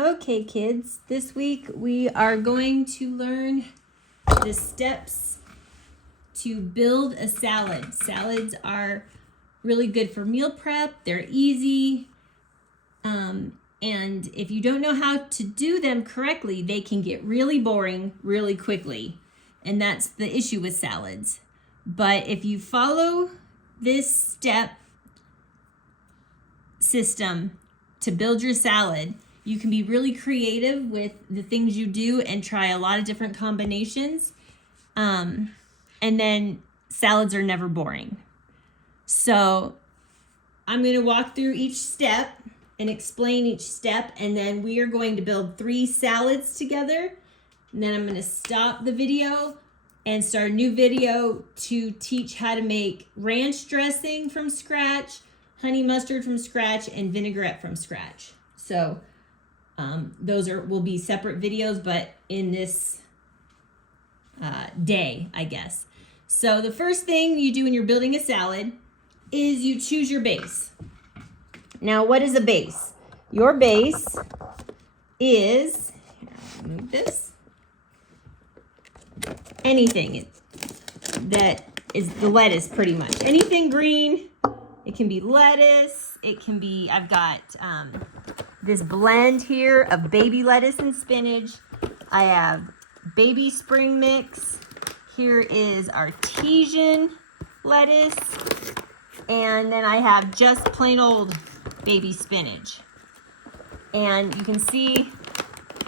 Okay, kids, this week we are going to learn the steps to build a salad. Salads are really good for meal prep. They're easy. And if you don't know how to do them correctly, they can get really boring really quickly. And that's the issue with salads. But if you follow this step system to build your salad, you can be really creative with the things you do and try a lot of different combinations. And then salads are never boring. So I'm going to walk through each step and explain each step, and then we are going to build 3 salads together. And then I'm going to stop the video and start a new video to teach how to make ranch dressing from scratch, honey mustard from scratch, and vinaigrette from scratch. So those will be separate videos, but in this day, I guess. So the first thing you do when you're building a salad is you choose your base. Now, what is a base? Your base is, here, I'll move this, anything that is the lettuce, pretty much. Anything green. It can be lettuce. It can be, I've got this blend here of baby lettuce and spinach. I have baby spring mix. Here is artesian lettuce. And then I have just plain old baby spinach. And you can see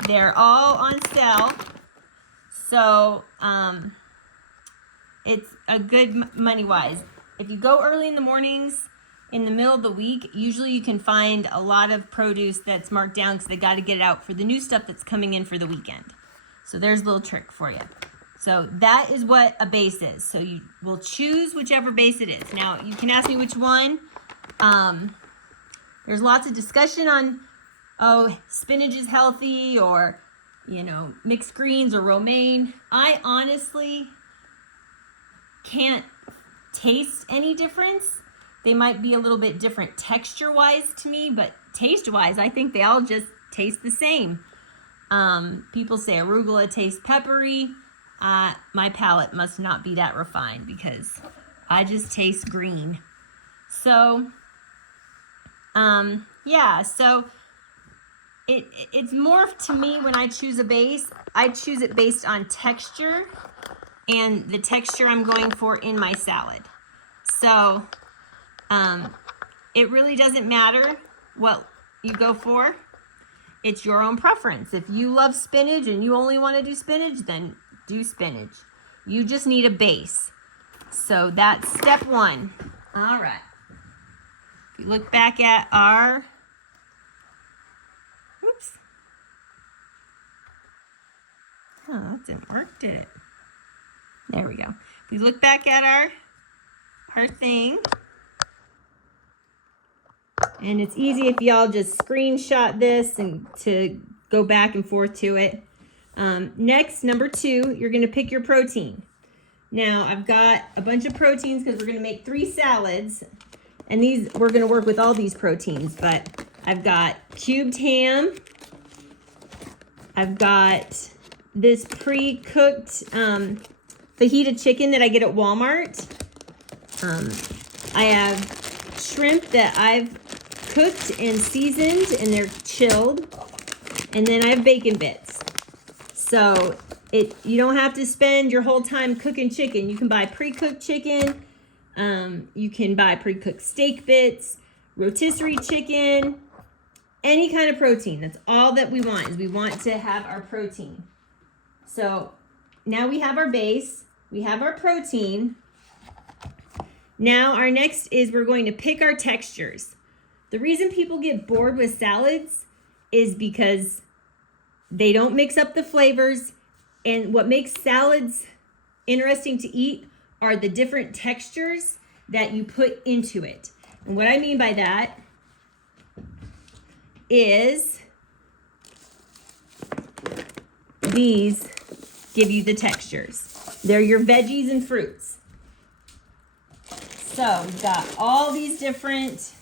they're all on sale. So it's a good money-wise. If you go early in the mornings, in the middle of the week, usually you can find a lot of produce that's marked down because they got to get it out for the new stuff that's coming in for the weekend. So there's a little trick for you. So that is what a base is. So you will choose whichever base it is. Now, you can ask me which one. There's lots of discussion on, oh, spinach is healthy, or, you know, mixed greens or romaine. I honestly can't taste any difference. They might be a little bit different texture-wise to me, but taste-wise, I think they all just taste the same. People say arugula tastes peppery. My palate must not be that refined because I just taste green. So, yeah, so it's more to me when I choose a base, I choose it based on texture and the texture I'm going for in my salad. So, it really doesn't matter what you go for. It's your own preference. If you love spinach and you only want to do spinach, then do spinach. You just need a base. So that's step 1. All right. If you look back at our, oops. Oh, that didn't work, did it? There we go. If we look back at our thing, and it's easy if y'all just screenshot this and to go back and forth to it. Next, number 2, you're going to pick your protein. Now, I've got a bunch of proteins because we're going to make 3 salads. And these, we're going to work with all these proteins. But I've got cubed ham. I've got this pre-cooked fajita chicken that I get at Walmart. I have shrimp that I've cooked and seasoned, and they're chilled. And then I have bacon bits. So you don't have to spend your whole time cooking chicken. You can buy pre-cooked chicken. You can buy pre-cooked steak bits, rotisserie chicken, any kind of protein. That's all that we want, is we want to have our protein. So now we have our base. We have our protein. Now our next is we're going to pick our textures. The reason people get bored with salads is because they don't mix up the flavors, and what makes salads interesting to eat are the different textures that you put into it. And what I mean by that is these give you the textures. They're your veggies and fruits. So we've got all these different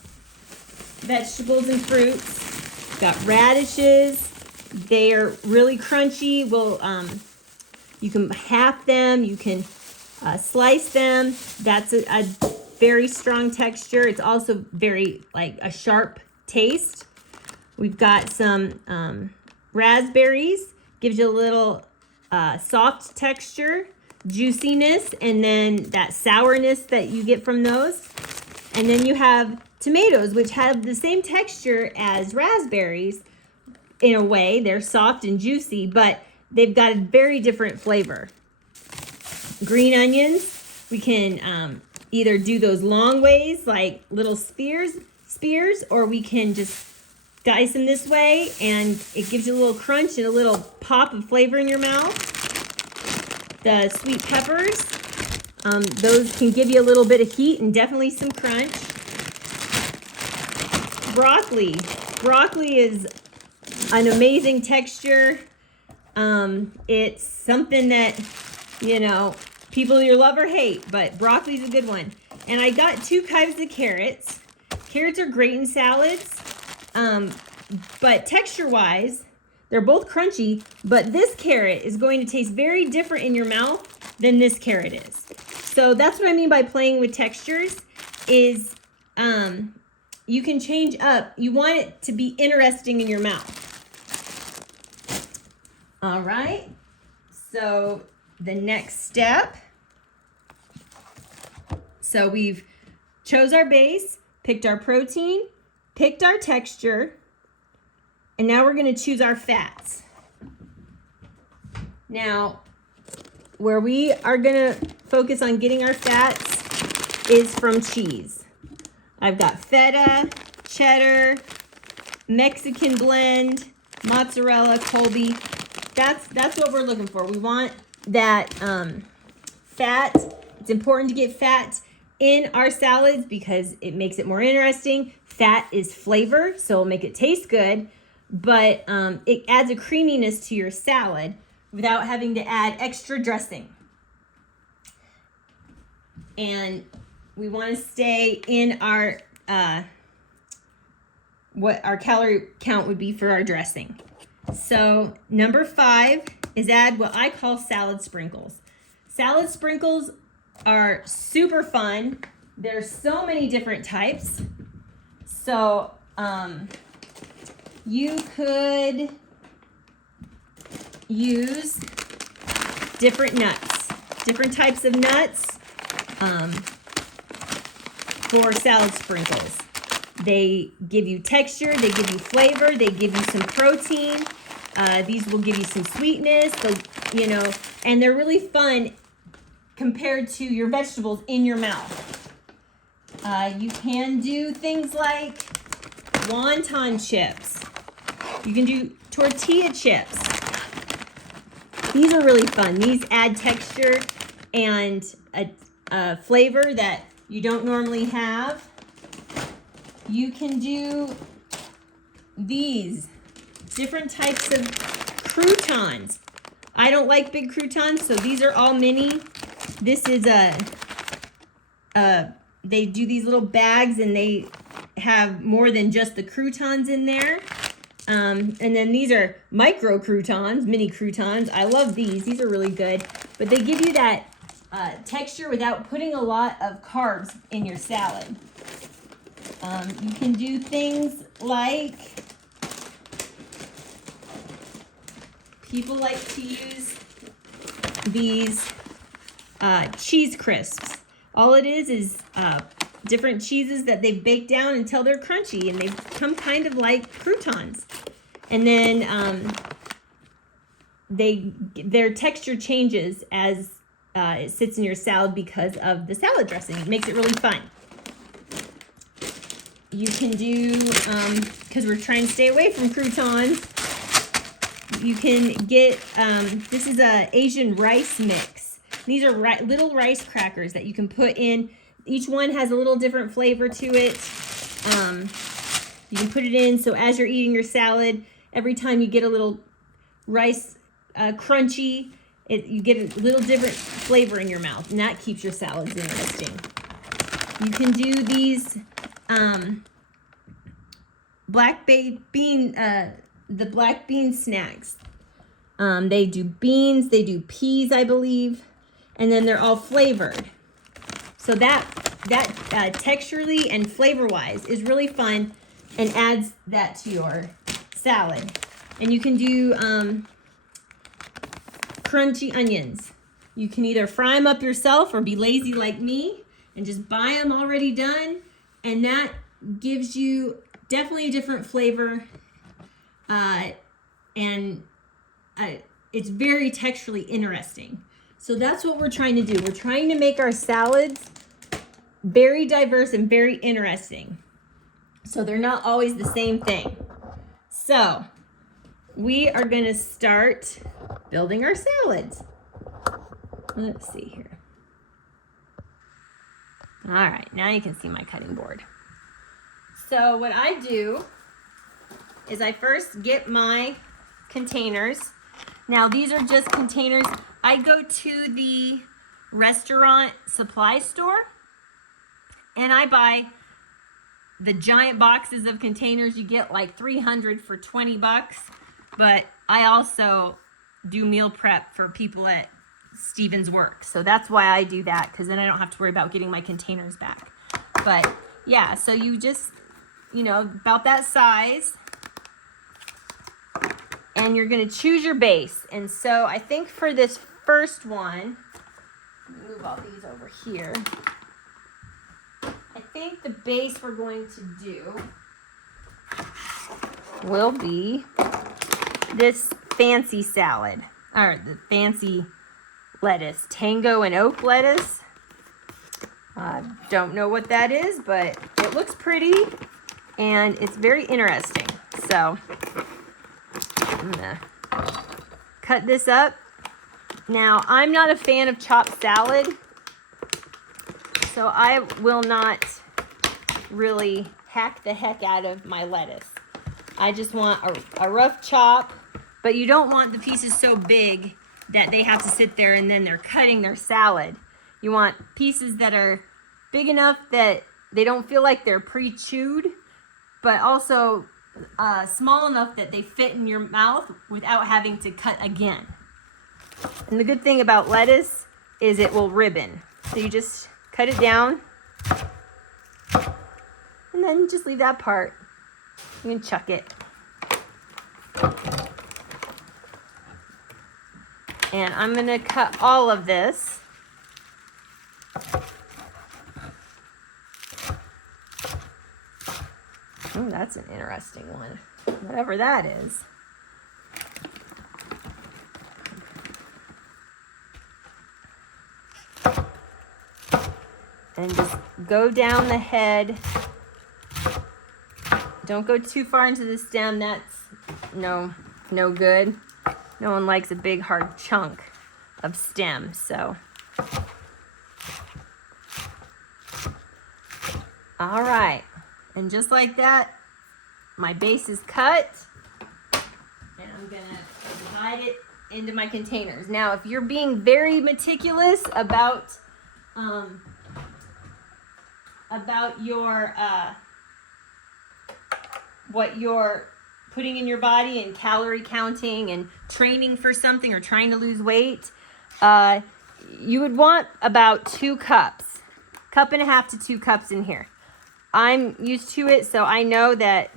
vegetables and fruits. We've got radishes, They are really crunchy. You can half them, you can slice them. That's a very strong texture. It's also very like a sharp taste. We've got some raspberries, gives you a little soft texture, juiciness, and then that sourness that you get from those. And then you have tomatoes, which have the same texture as raspberries in a way. They're soft and juicy, but they've got a very different flavor. Green onions, we can either do those long ways like little spears, or we can just dice them this way, and it gives you a little crunch and a little pop of flavor in your mouth. The sweet peppers, those can give you a little bit of heat and definitely some crunch. Broccoli. Broccoli is an amazing texture. It's something that, you know, people either love or hate, but broccoli's a good one. And I got 2 kinds of carrots. Carrots are great in salads. But texture-wise, they're both crunchy, but this carrot is going to taste very different in your mouth than this carrot is. So that's what I mean by playing with textures is you can change up. You want it to be interesting in your mouth. All right, so the next step. So we've chose our base, picked our protein, picked our texture, and now we're gonna choose our fats. Now, where we are gonna focus on getting our fats is from cheese. I've got feta, cheddar, Mexican blend, mozzarella, Colby. That's what we're looking for. We want that fat. It's important to get fat in our salads because it makes it more interesting. Fat is flavor, so it'll make it taste good, but it adds a creaminess to your salad without having to add extra dressing. And we want to stay in our what our calorie count would be for our dressing. So number 5 is add what I call salad sprinkles. Salad sprinkles are super fun. There's so many different types. So you could use different nuts, different types of nuts for salad sprinkles. They give you texture, they give you flavor, they give you some protein. These will give you some sweetness, and they're really fun compared to your vegetables in your mouth. You can do things like wonton chips. You can do tortilla chips. These are really fun. These add texture and a flavor that you don't normally have. You can do these different types of croutons. I don't like big croutons, so these are all mini. This is they do these little bags and they have more than just the croutons in there. And then these are micro croutons, mini croutons. I love these. These are really good. But they give you that texture without putting a lot of carbs in your salad. You can do things like, people like to use these cheese crisps. All it is different cheeses that they've baked down until they're crunchy, and they become kind of like croutons. And then their texture changes as it sits in your salad because of the salad dressing. It makes it really fun. You can do, because we're trying to stay away from croutons, you can get, this is a Asian rice mix. These are little rice crackers that you can put in. Each one has a little different flavor to it. You can put it in, so as you're eating your salad, every time you get a little rice crunchy, you get a little different flavor in your mouth, and that keeps your salads interesting. You can do these black bean the black bean snacks. They do beans, they do peas, I believe, and then they're all flavored. So that texturally and flavor-wise is really fun and adds that to your salad. And you can do crunchy onions. You can either fry them up yourself or be lazy like me and just buy them already done. And that gives you definitely a different flavor. It's very texturally interesting. So that's what we're trying to do. We're trying to make our salads very diverse and very interesting. So they're not always the same thing. So we are going to start building our salads. Let's see here. All right, now you can see my cutting board. So what I do is I first get my containers. Now these are just containers. I go to the restaurant supply store and I buy the giant boxes of containers. You get like 300 for 20 bucks. But I also do meal prep for people at Steven's work. So that's why I do that, because then I don't have to worry about getting my containers back. But yeah, so you just, about that size. And you're going to choose your base. And so I think for this first one, let me move all these over here. I think the base we're going to do will be this fancy salad, or the fancy lettuce, tango and oak lettuce. Don't know what that is, but it looks pretty and it's very interesting. So I'm gonna cut this up. Now, I'm not a fan of chopped salad, so I will not really hack the heck out of my lettuce. I just want a rough chop, but you don't want the pieces so big that they have to sit there and then they're cutting their salad. You want pieces that are big enough that they don't feel like they're pre-chewed, but also small enough that they fit in your mouth without having to cut again. And the good thing about lettuce is it will ribbon. So you just cut it down and then just leave that part. You can chuck it. And I'm going to cut all of this. Oh, that's an interesting one. Whatever that is. And just go down the head. Don't go too far into the stem. That's no good. No one likes a big hard chunk of stem, so. All right, and just like that, my base is cut, and I'm gonna divide it into my containers. Now, if you're being very meticulous about your what you're putting in your body and calorie counting and training for something or trying to lose weight, you would want about 2 cups, 1.5 cups to 2 cups in here. I'm used to it, so I know that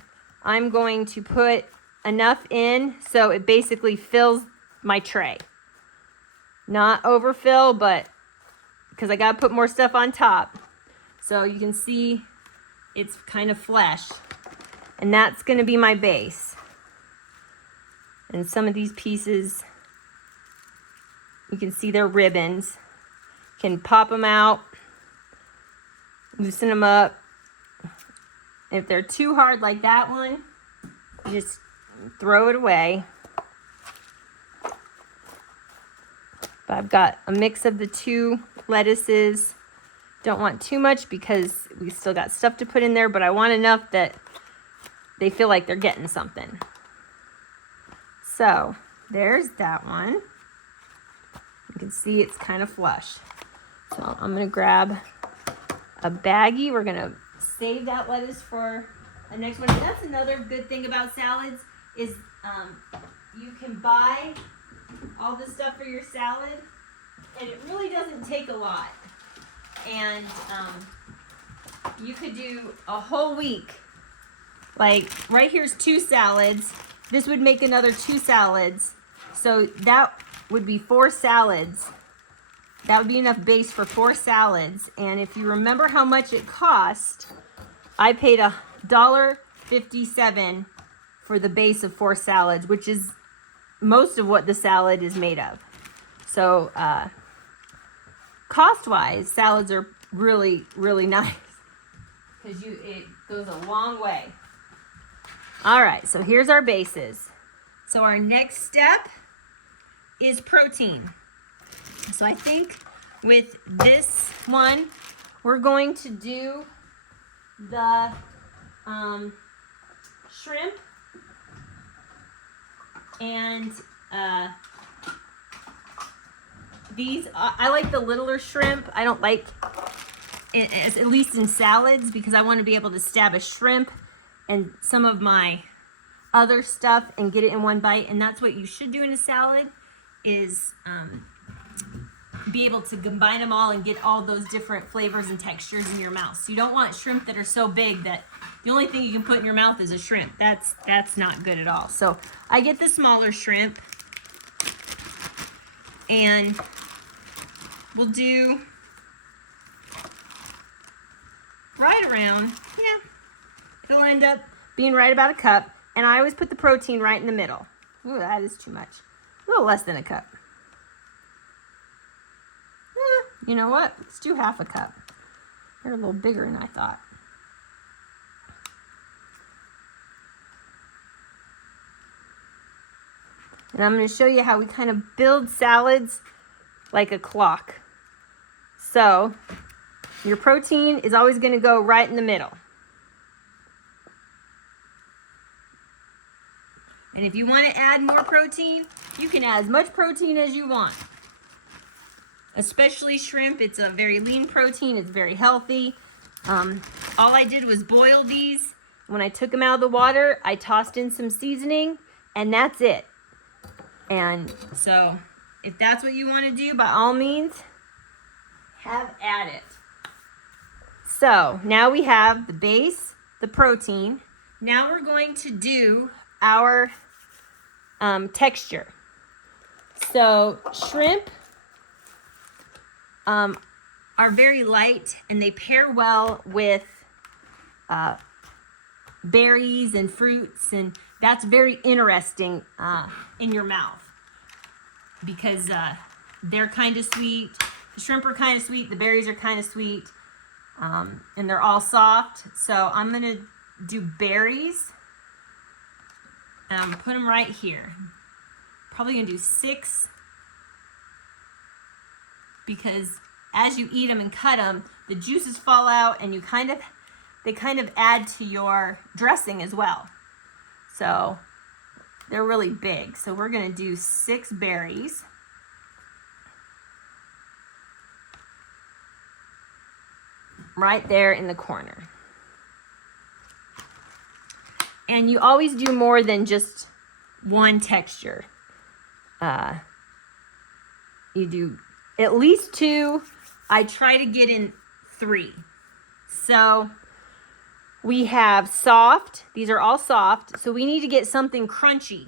I'm going to put enough in so it basically fills my tray. Not overfill, but because I gotta put more stuff on top. So you can see it's kind of flesh. And that's gonna be my base. And some of these pieces, you can see they're ribbons. You can pop them out, loosen them up. If they're too hard like that one, you just throw it away. But I've got a mix of the 2 lettuces. Don't want too much because we still got stuff to put in there, but I want enough that they feel like they're getting something. So there's that one. You can see it's kind of flush. So I'm gonna grab a baggie. We're gonna save that lettuce for the next one. And that's another good thing about salads. is you can buy all the stuff for your salad, and it really doesn't take a lot. And you could do a whole week. Like right here's 2 salads. This would make another 2 salads. So that would be 4 salads. That would be enough base for 4 salads. And if you remember how much it cost, I paid $1.57 for the base of 4 salads, which is most of what the salad is made of. So cost-wise, salads are really, really nice because it goes a long way. All right, so here's our bases. So our next step is protein. So I think with this one, we're going to do the shrimp and these, I like the littler shrimp. I don't like, at least in salads, because I want to be able to stab a shrimp and some of my other stuff and get it in one bite. And that's what you should do in a salad, is be able to combine them all and get all those different flavors and textures in your mouth. So you don't want shrimp that are so big that the only thing you can put in your mouth is a shrimp. That's not good at all. So I get the smaller shrimp, and we'll do right around, it'll end up being right about a cup. And I always put the protein right in the middle. Ooh, that is too much. A little less than a cup. You know what? Let's do half a cup. They're a little bigger than I thought. And I'm going to show you how we kind of build salads like a clock. So your protein is always going to go right in the middle. And if you want to add more protein, you can add as much protein as you want. Especially shrimp, it's a very lean protein, it's very healthy. All I did was boil these. When I took them out of the water, I tossed in some seasoning, and that's it. And so, if that's what you want to do, by all means, have at it. So, now we have the base, the protein. Now we're going to do our texture. So, shrimp are very light, and they pair well with berries and fruits, and that's very interesting in your mouth because they're kind of sweet. The shrimp are kind of sweet, the berries are kind of sweet, and they're all soft. So I'm going to do berries, and I'm going to put them right here. Probably going to do 6, because as you eat them and cut them, the juices fall out, and they kind of add to your dressing as well. So they're really big. So we're going to do 6 berries. Right there in the corner. And you always do more than just one texture. You do at least 2. I try to get in 3. So we have soft. These are all soft. So we need to get something crunchy.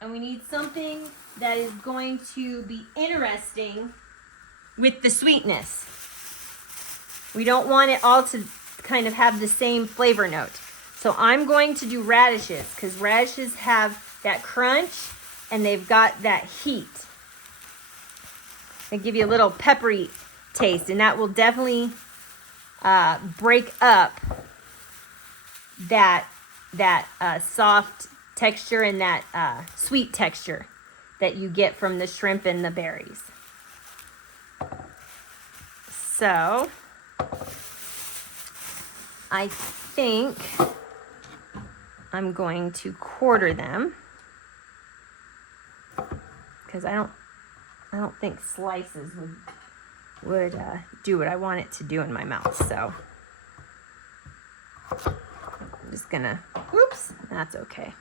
And we need something that is going to be interesting with the sweetness. We don't want it all to kind of have the same flavor note. So I'm going to do radishes, because radishes have that crunch and they've got that heat. They give you a little peppery taste, and that will definitely break up that soft texture and that sweet texture that you get from the shrimp and the berries. So I think I'm going to quarter them, because I don't think slices would do what I want it to do in my mouth. So I'm just gonna, strips. That's okay.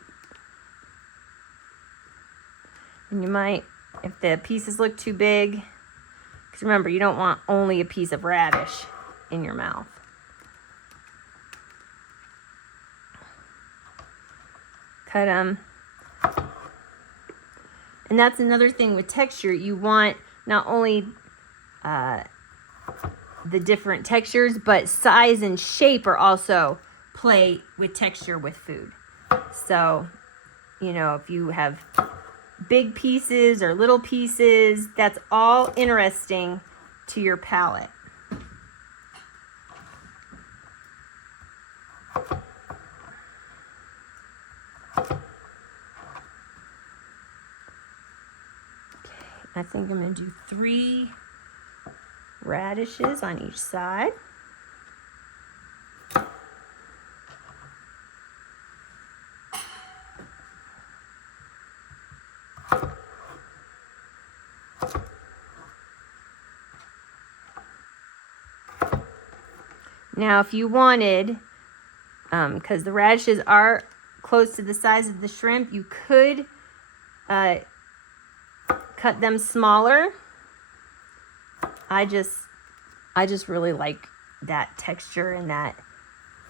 And you might, if the pieces look too big, because remember, you don't want only a piece of radish in your mouth. Cut them. And that's another thing with texture. You want not only the different textures, but size and shape are also play with texture with food. So, you know, if you have big pieces or little pieces, that's all interesting to your palate. I think I'm going to do 3 radishes on each side. Now, if you wanted, because the radishes are close to the size of the shrimp, you could cut them smaller. I just really like that texture and that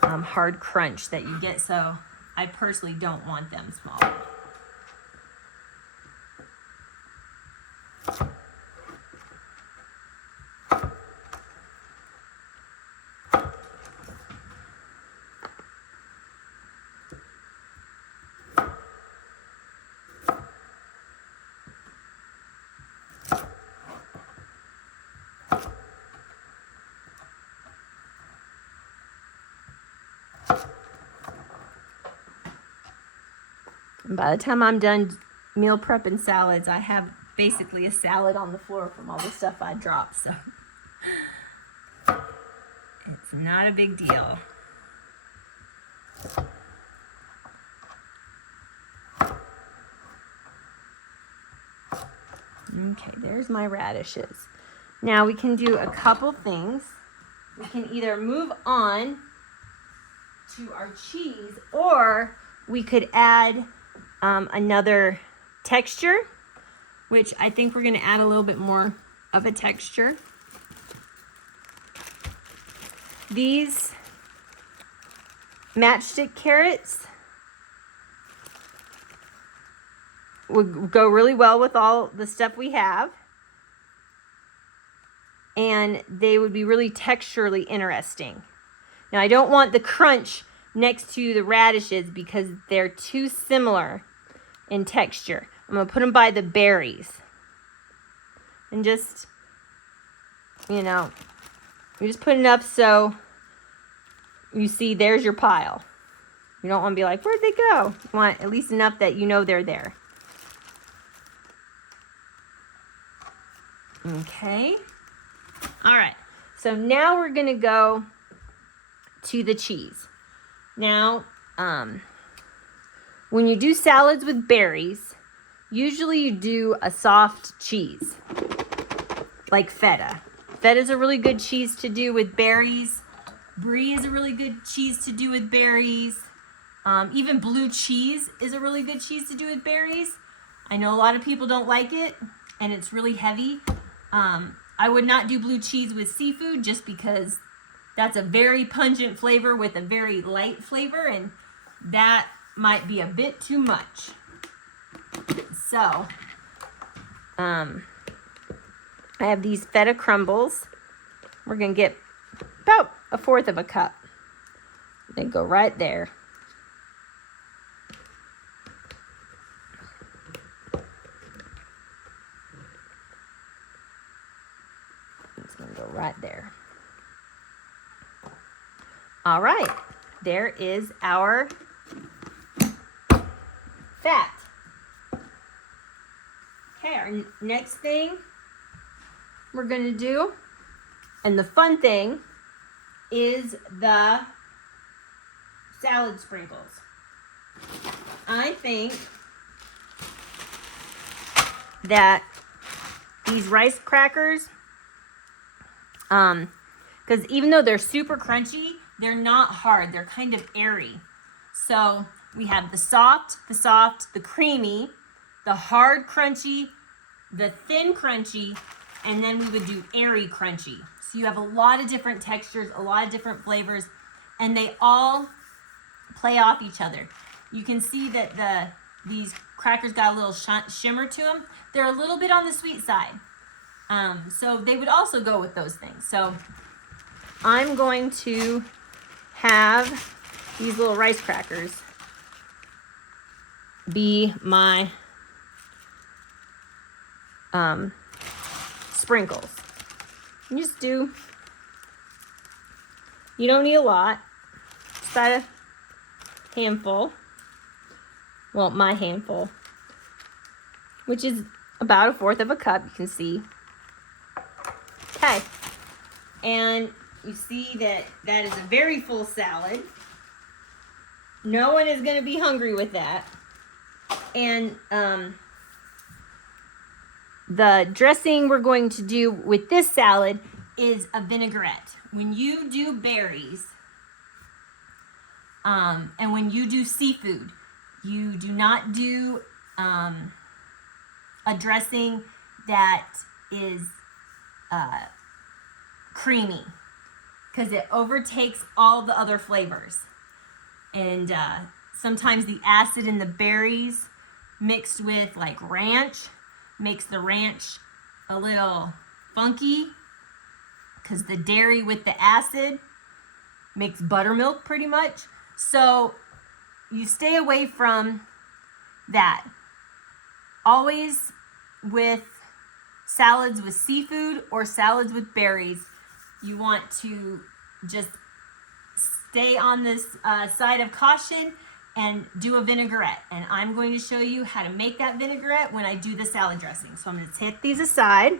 hard crunch that you get, so I personally don't want them smaller. And by the time I'm done meal prepping salads, I have basically a salad on the floor from all the stuff I dropped, so it's not a big deal. Okay, there's my radishes. Now we can do a couple things. We can either move on to our cheese, or we could add another texture, which I think we're going to add a little bit more of a texture. These matchstick carrots would go really well with all the stuff we have, and they would be really texturally interesting. Now, I don't want the crunch next to the radishes because they're too similar in texture. I'm going to put them by the berries. And just, you know, you just put enough so you see there's your pile. You don't want to be like, where'd they go? You want at least enough that you know they're there. Okay. All right. So now we're going to go to the cheese. Now, when you do salads with berries, usually you do a soft cheese, like feta. Feta is a really good cheese to do with berries. Brie is a really good cheese to do with berries. Even blue cheese is a really good cheese to do with berries. I know a lot of people don't like it, and it's really heavy. I would not do blue cheese with seafood just because that's a very pungent flavor with a very light flavor, and that might be a bit too much. So, I have these feta crumbles. We're going to get about 1/4 of a cup. They go right there. It's going to go right there. All right, there is our fat. Okay, our next thing we're going to do, and the fun thing, is the salad sprinkles. I think that these rice crackers, because even though they're super crunchy, they're not hard. They're kind of airy. So We have the soft, the creamy, the hard crunchy, the thin crunchy, and then we would do airy crunchy. So you have a lot of different textures, a lot of different flavors, and they all play off each other. You can see that these crackers got a little shimmer to them. They're a little bit on the sweet side. So they would also go with those things. So I'm going to have these little rice crackers be my sprinkles. You just do, you don't need a lot, just about a handful. Well, my handful, which is about 1/4 of a cup, you can see. Okay, and you see that is a very full salad. No one is going to be hungry with that. And the dressing we're going to do with this salad is a vinaigrette. When you do berries, and when you do seafood, you do not do a dressing that is creamy, because it overtakes all the other flavors. And sometimes the acid in the berries mixed with like ranch makes the ranch a little funky, because the dairy with the acid makes buttermilk pretty much. So you stay away from that. Always with salads with seafood or salads with berries, you want to just stay on this side of caution and do a vinaigrette. And I'm going to show you how to make that vinaigrette when I do the salad dressing. So I'm going to take these aside.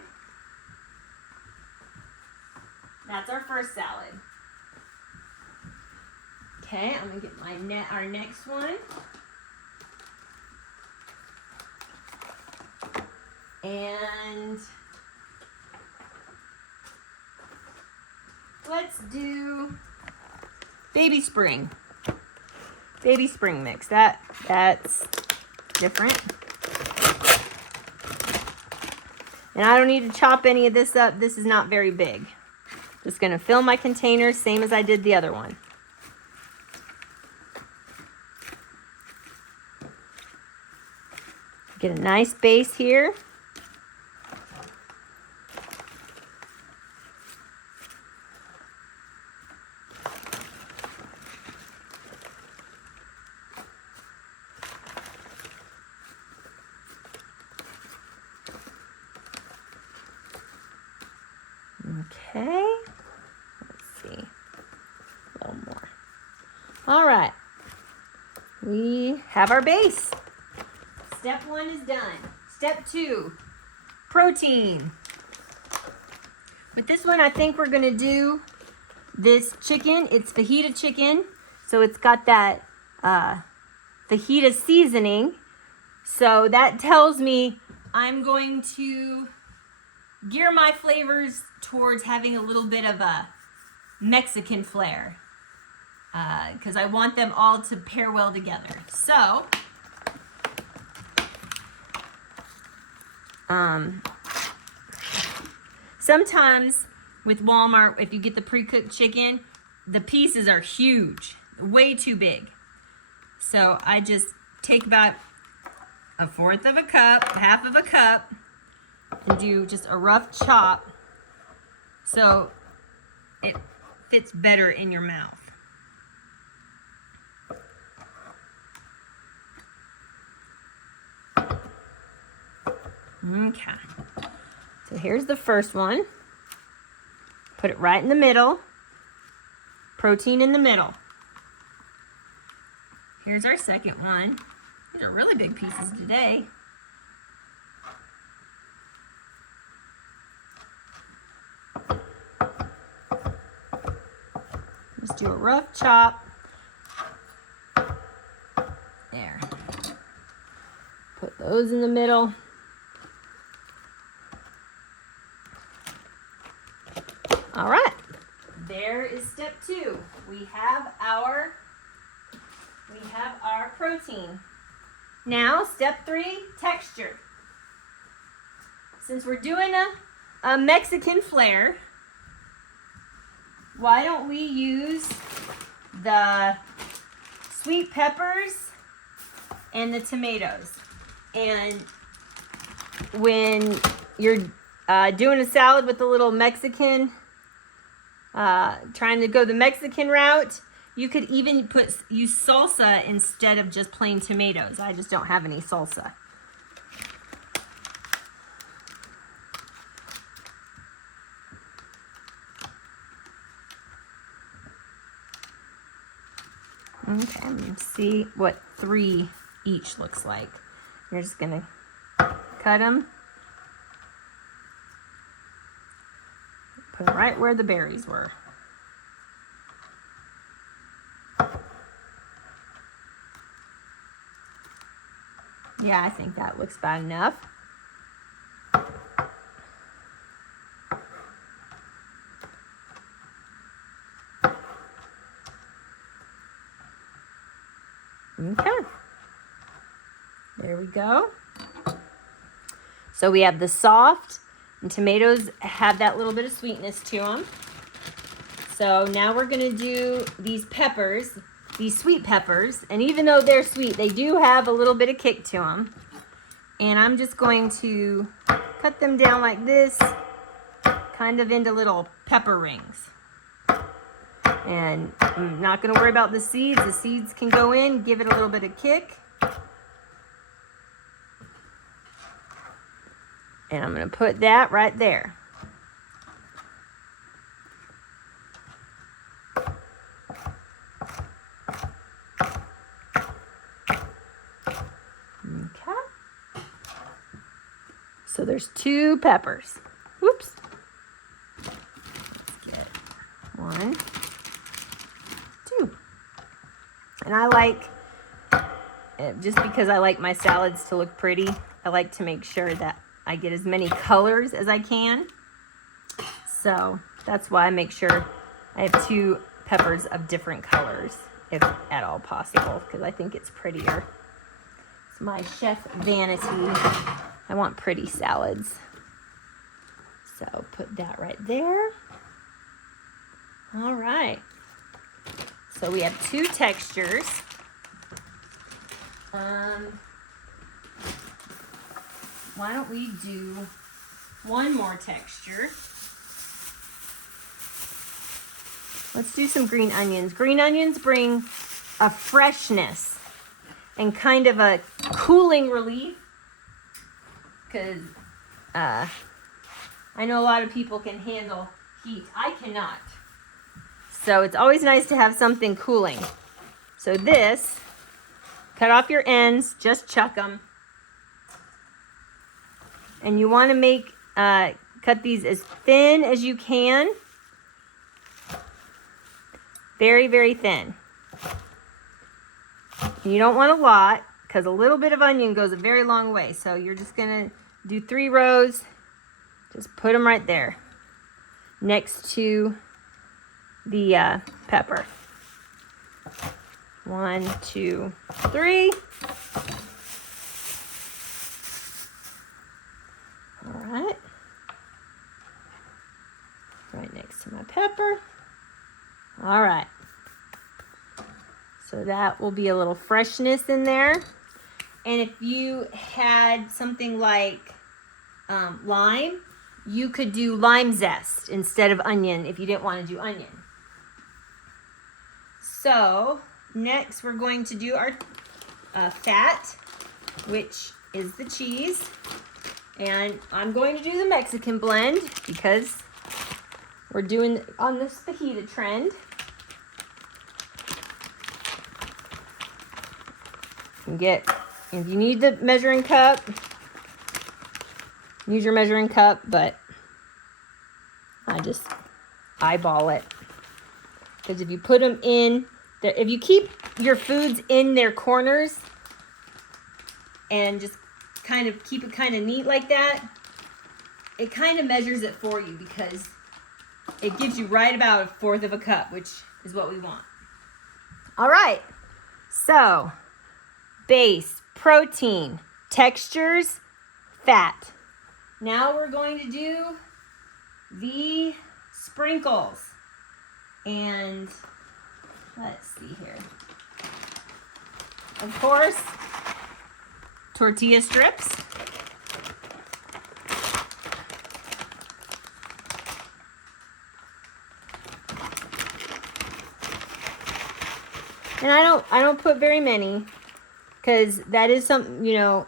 That's our first salad. Okay, I'm going to get our next one. And let's do baby spring. Baby spring mix. That's different. And I don't need to chop any of this up. This is not very big. Just going to fill my container same as I did the other one. Get a nice base here. Okay, let's see, a little more. All right, we have our base. Step 1 is done. Step 2, protein. With this one, I think we're gonna do this chicken. It's fajita chicken, so it's got that fajita seasoning. So that tells me I'm going to gear my flavors towards having a little bit of a Mexican flair, because I want them all to pair well together. So sometimes with Walmart, if you get the pre-cooked chicken, the pieces are huge, way too big. So I just take about 1/4 of a cup, 1/2 of a cup, and do just a rough chop so it fits better in your mouth. Okay, so here's the first one. Put it right in the middle. Protein in the middle. Here's our second one. These are really big pieces today. Just do a rough chop. There. Put those in the middle. All right. There is step 2. We have have our protein. Now, step 3, texture. Since we're doing a Mexican flair, why don't we use the sweet peppers and the tomatoes? And when you're doing a salad with a little Mexican, trying to go the Mexican route, you could even use salsa instead of just plain tomatoes. I just don't have any salsa. Okay, let's see what 3 each looks like. You're just gonna cut them. Put them right where the berries were. Yeah, I think that looks bad enough. Okay. There we go. So we have the soft, and tomatoes have that little bit of sweetness to them. So now we're going to do these peppers, these sweet peppers. And even though they're sweet, they do have a little bit of kick to them. And I'm just going to cut them down like this, kind of into little pepper rings. And I'm not going to worry about the seeds. The seeds can go in, give it a little bit of kick. And I'm going to put that right there. Okay. So there's 2 peppers. Whoops. Let's get 1, 2. And I like, just because I like my salads to look pretty, I like to make sure that I get as many colors as I can. So that's why I make sure I have 2 peppers of different colors, if at all possible, because I think it's prettier. It's my chef vanity. I want pretty salads. So put that right there. All right. So we have 2 textures. Why don't we do one more texture? Let's do some green onions. Green onions bring a freshness and kind of a cooling relief, because I know a lot of people can handle heat. I cannot. So it's always nice to have something cooling. So this, cut off your ends, just chuck them. And you want to make, cut these as thin as you can. Very, very thin. And you don't want a lot, because a little bit of onion goes a very long way. So you're just going to do 3 rows. Just put them right there next to the pepper. 1, 2, 3. All right. Right next to my pepper. All right. So that will be a little freshness in there. And if you had something like lime, you could do lime zest instead of onion if you didn't want to do onion. So next we're going to do our fat, which is the cheese. And I'm going to do the Mexican blend because we're doing on this fajita trend. If you need the measuring cup, use your measuring cup, but I just eyeball it. Because if you put them in, if you keep your foods in their corners and just kind of keep it kind of neat like that, it kind of measures it for you, because it gives you right about 1/4 of a cup, which is what we want. All right, So, base, protein, textures, fat. Now we're going to do the sprinkles. And let's see here. Of course, tortilla strips. And I don't put very many, because that is something, you know,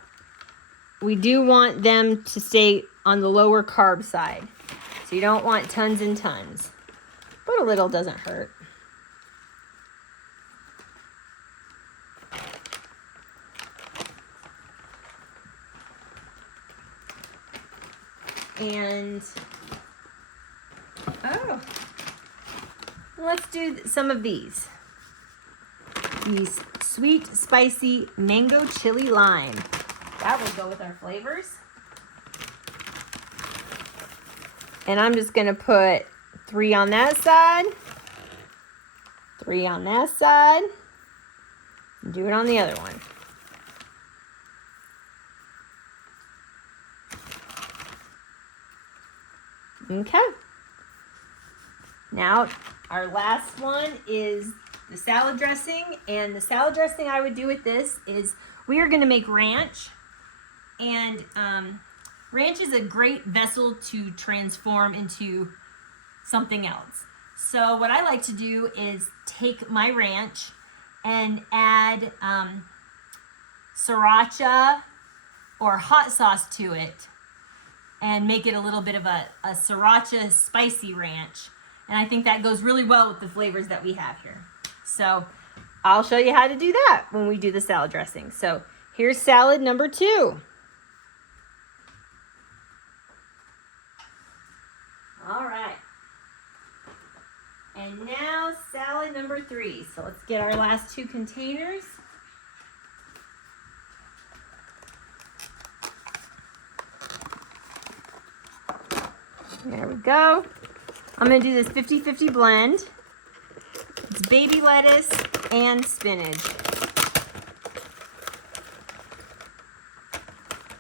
we do want them to stay on the lower carb side. So you don't want tons and tons, but a little doesn't hurt. And, oh, let's do some of these. These sweet, spicy mango chili lime. That will go with our flavors. And I'm just going to put 3 on that side, 3 on that side, and do it on the other one. Okay. Now, our last one is the salad dressing. And the salad dressing I would do with this is we are going to make ranch. And ranch is a great vessel to transform into something else. So what I like to do is take my ranch and add sriracha or hot sauce to it and make it a little bit of a sriracha spicy ranch. And I think that goes really well with the flavors that we have here. So I'll show you how to do that when we do the salad dressing. So here's salad number 2. All right. And now salad number 3. So let's get our last 2 containers. There we go. I'm going to do this 50-50 blend. It's baby lettuce and spinach.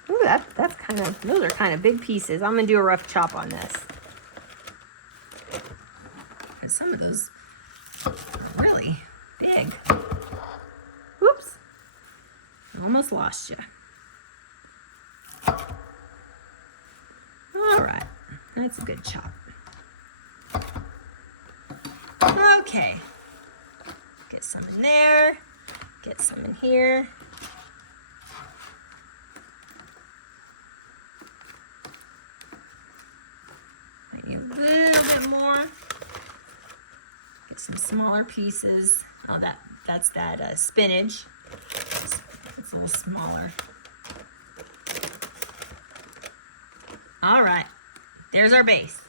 Ooh, that's kind of, those are kind of big pieces. I'm going to do a rough chop on this. Some of those are really big. Whoops. Almost lost you. All right. That's a good chop. Okay. Get some in there. Get some in here. Might need a little bit more. Get some smaller pieces. Oh, that's that spinach. It's a little smaller. All right. There's our base.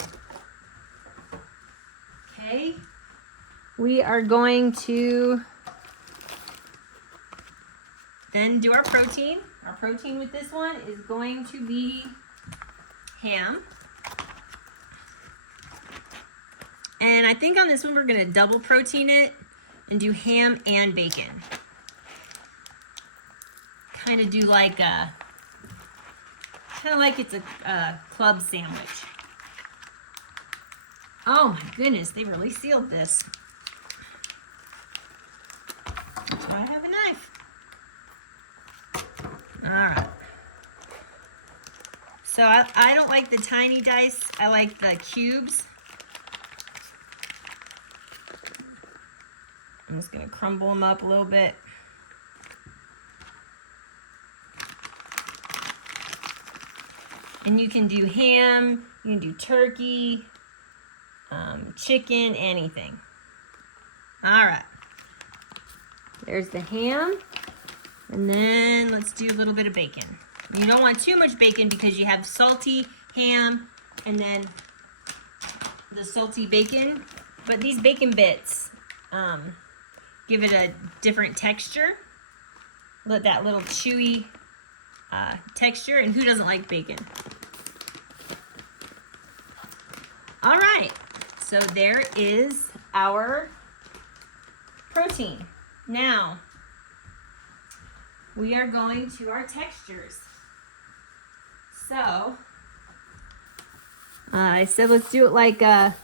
Okay. We are going to then do our protein. Our protein with this one is going to be ham. And I think on this one we're going to double protein it and do ham and bacon. Kind of do like a, it's a club sandwich. Oh my goodness, they really sealed this. That's why I have a knife. All right. So I don't like the tiny dice. I like the cubes. I'm just going to crumble them up a little bit. And you can do ham, you can do turkey, chicken, anything. All right. There's the ham. And then let's do a little bit of bacon. You don't want too much bacon because you have salty ham and then the salty bacon. But these bacon bits give it a different texture. Let that little chewy texture. And who doesn't like bacon? All right. So there is our protein. Now, we are going to our textures. So, I said let's do it like a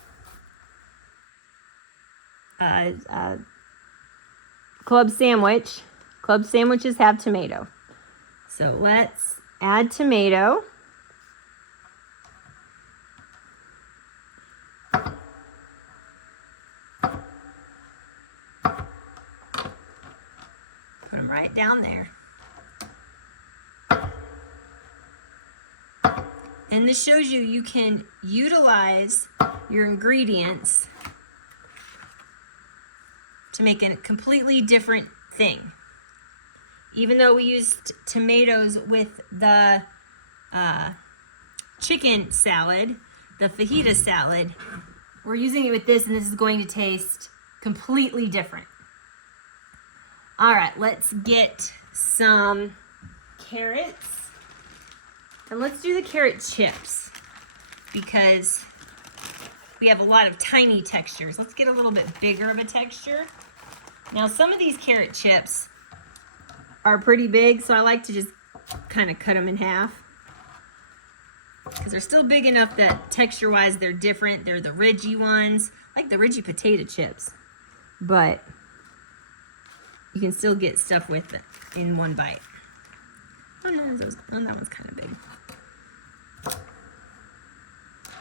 club sandwich. Club sandwiches have tomato. So let's add tomato. Put them right down there. And this shows you you can utilize your ingredients to make a completely different thing. Even though we used tomatoes with the chicken salad, the fajita salad, we're using it with this, and this is going to taste completely different. All right, let's get some carrots. And let's do the carrot chips because we have a lot of tiny textures. Let's get a little bit bigger of a texture. Now, some of these carrot chips are pretty big, so I like to just kind of cut them in half because they're still big enough that texture-wise they're different. They're the ridgy ones, like the ridgy potato chips, but you can still get stuff with it in one bite. Oh no, that one's kind of big.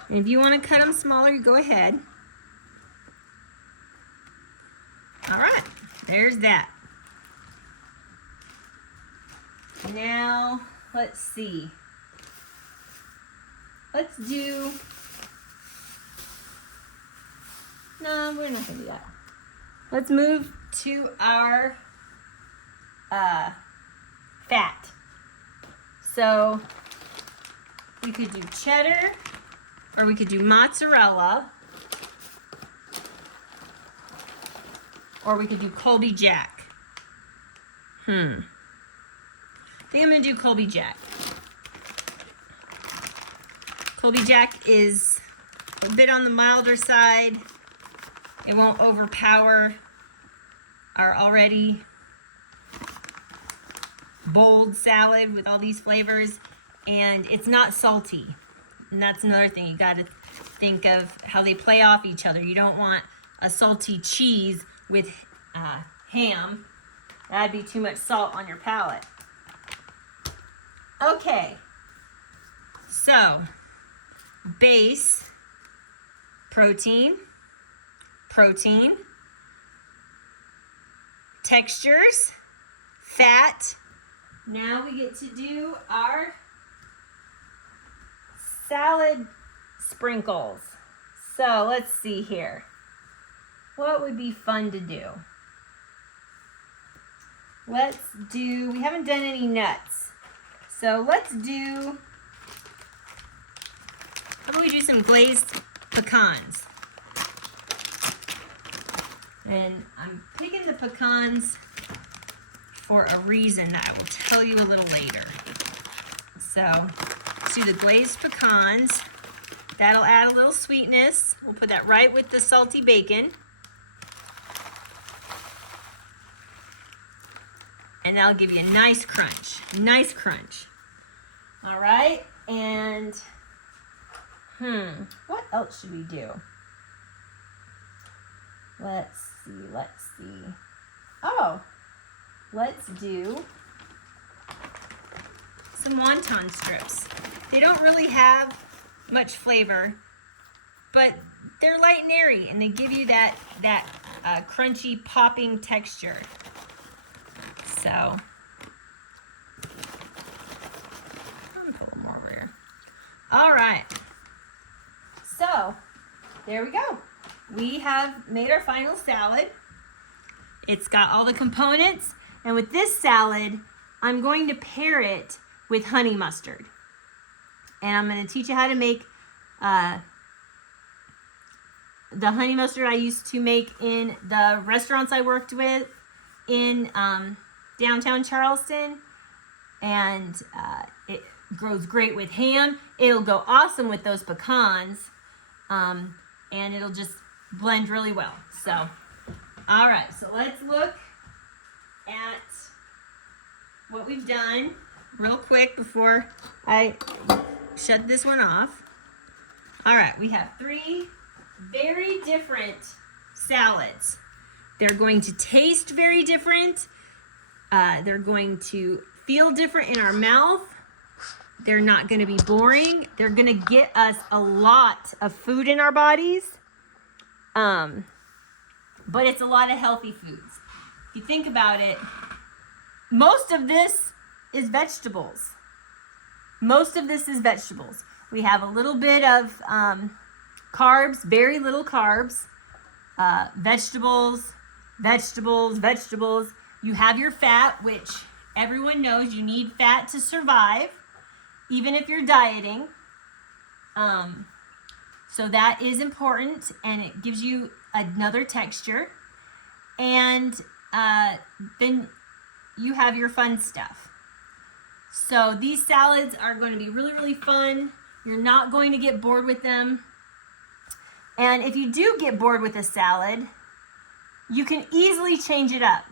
And if you want to cut them smaller, you go ahead. All right, there's that. Now, let's see. Let's do, no, we're not gonna do that. Let's move to our fat. So we could do cheddar, or we could do mozzarella, or we could do Colby Jack. I think I'm gonna do Colby Jack. Colby Jack is a bit on the milder side. It won't overpower our already bold salad with all these flavors, and it's not salty. And that's another thing. You got to think of how they play off each other. You don't want a salty cheese with ham. That'd be too much salt on your palate. Okay, so base, protein, textures, fat. Now we get to do our salad sprinkles. So let's see here. What would be fun to do? We haven't done any nuts. So let's do, how about we do some glazed pecans? And I'm picking the pecans for a reason that I will tell you a little later. So let's do the glazed pecans. That'll add a little sweetness. We'll put that right with the salty bacon. And that'll give you a nice crunch. Nice crunch. All right, and what else should we do? Let's see. Oh, let's do some wonton strips. They don't really have much flavor, but they're light and airy, and they give you that crunchy, popping texture. So, I'm gonna put a little more over here. All right. So, there we go. We have made our final salad. It's got all the components, and with this salad, I'm going to pair it with honey mustard. And I'm going to teach you how to make the honey mustard I used to make in the restaurants I worked with in downtown Charleston. And it goes great with ham. It'll go awesome with those pecans. And it'll just blend really well. So, all right, so let's look at what we've done real quick before I shut this one off. All right, we have 3 very different salads. They're going to taste very different. They're going to feel different in our mouth. They're not going to be boring. They're going to get us a lot of food in our bodies. But it's a lot of healthy foods. If you think about it, most of this is vegetables. Most of this is vegetables. We have a little bit of carbs, very little carbs, vegetables, vegetables, vegetables. You have your fat, which everyone knows you need fat to survive, even if you're dieting. So that is important, and it gives you another texture. And then you have your fun stuff. So these salads are going to be really, really fun. You're not going to get bored with them. And if you do get bored with a salad, you can easily change it up.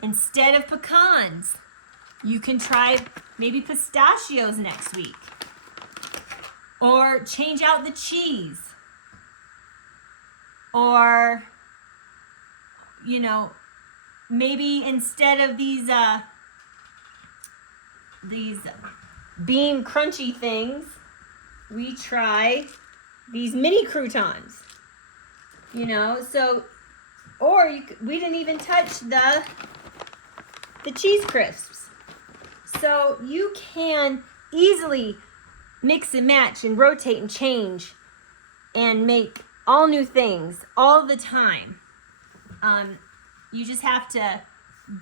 Instead of pecans, you can try maybe pistachios next week. Or change out the cheese. Or, you know, maybe instead of these bean crunchy things, we try these mini croutons. You know, so, or we didn't even touch the cheese crisps. So you can easily mix and match and rotate and change and make all new things all the time. You just have to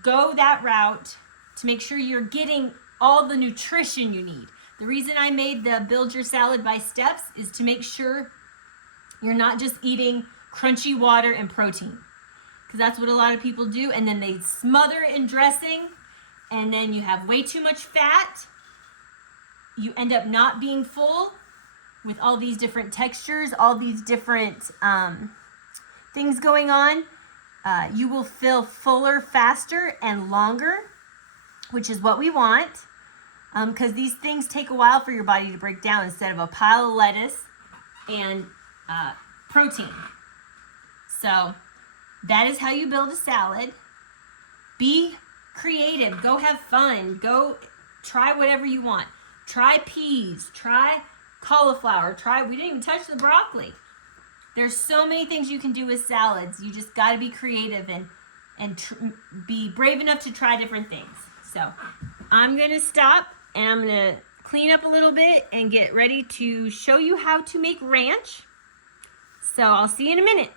go that route to make sure you're getting all the nutrition you need. The reason I made the Build Your Salad by Steps is to make sure you're not just eating crunchy water and protein, because that's what a lot of people do, and then they smother it in dressing, and then you have way too much fat. You end up not being full with all these different textures, all these different things going on. You will feel fuller faster and longer, which is what we want, because these things take a while for your body to break down instead of a pile of lettuce and protein. So that is how you build a salad. Be creative. Go have fun. Go try whatever you want. Try peas. Try cauliflower. We didn't even touch the broccoli. There's so many things you can do with salads. You just got to be creative and be brave enough to try different things. So I'm going to stop, and I'm going to clean up a little bit and get ready to show you how to make ranch. So I'll see you in a minute.